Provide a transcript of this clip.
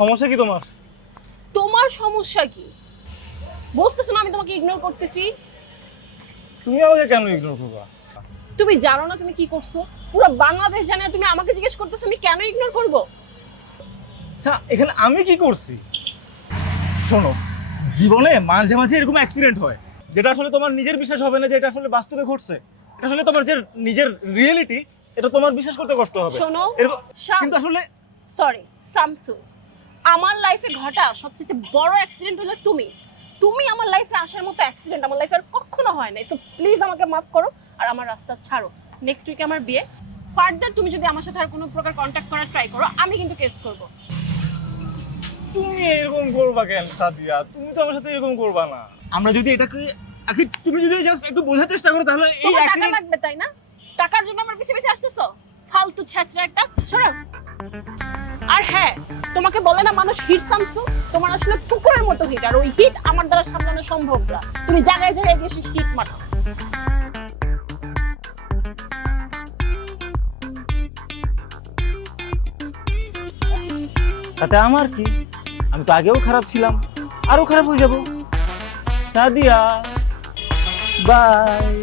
সমস্যা কি তোমার? তোমার সমস্যা কি? বুঝতেছো না আমি তোমাকে ইগনোর করতেছি? তুমি আমাকে কেন ইগনোর করবা? তুমি জানো না তুমি কি করছো? পুরো বাংলাদেশ জানে আর তুমি আমাকে জিজ্ঞেস করতেছো আমি কেন ইগনোর করব? আচ্ছা এখানে আমি কি করছি? শোনো, জীবনে মাঝে মাঝে এরকম অ্যাক্সিডেন্ট হয় যেটা আসলে তোমার নিজের বিশ্বাস হবে না যে এটা আসলে বাস্তবে ঘটছে। এটা আসলে তোমার যে নিজের রিয়েলিটি, এটা তোমার বিশ্বাস করতে কষ্ট হবে। শোনো, কিন্তু আসলে সরি শামসু, আমার লাইফে ঘটা সবচেয়ে বড় অ্যাক্সিডেন্ট হলো তুমি। তুমি আমার লাইফে আসার মতো অ্যাক্সিডেন্ট আমার লাইফে আর কখনো হয় নাই। সো প্লিজ আমাকে মাফ করো আর আমার রাস্তা ছাড়ো। নেক্সট উইকে আমার বিয়ে। ফার্দার তুমি যদি আমার সাথে আর কোনো প্রকার কন্ট্যাক্ট করার ট্রাই করো আমি কিন্তু কেস করব। তুমি এরকম করবা কেন সাদিয়া? তুমি তো আমার সাথে এরকম করবা না। আমরা যদি এটাকে তুমি যদি জাস্ট একটু বোঝার চেষ্টা করো তাহলে এই তোমার টাকা অ্যাক্সিডেন্ট লাগবে তাই না? টাকার জন্য আমার পিছে পিছে আসতেছো? ফালতু ছ্যাচরা একটা, সরো। আর হ্যাঁ, তোমাকে বলে না মানুষ হিট শামসু, তোমার আসলে কুকুরের মতো হিট, আর ওই হিট আমার দ্বারা সামলানো সম্ভব না। তুমি জায়গায় জায়গায় গিয়ে সেই হিট মারো। তাতে আমার কি? আমি তো আগেও খারাপ ছিলাম, আরো খারাপ হয়ে যাব। সাদিয়া বাই।